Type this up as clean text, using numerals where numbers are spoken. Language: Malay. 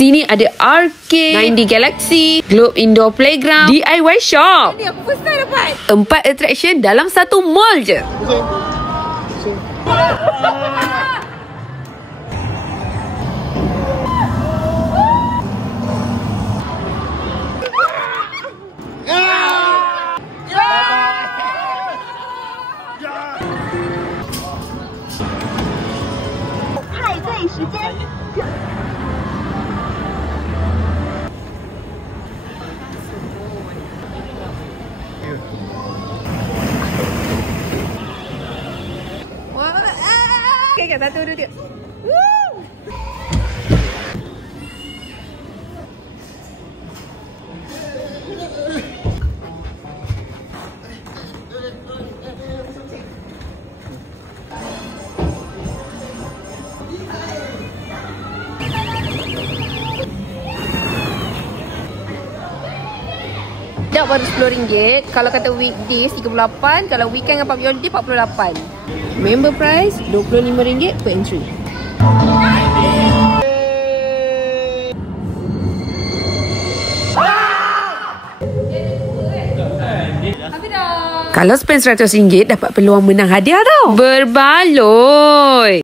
Sini ada arcade, 9D Galaxy, Globe Indoor Playground, DIY Shop. Ni aku first time dapat. 4 attraction dalam satu mall je. Okay, 1, 2, 3. Dah baru RM10. Kalau kata weekdays RM38, kalau weekend dengan public holiday RM48. Member price RM25 per entry. Kalau spend RM100 dapat peluang menang hadiah tau. Berbaloi.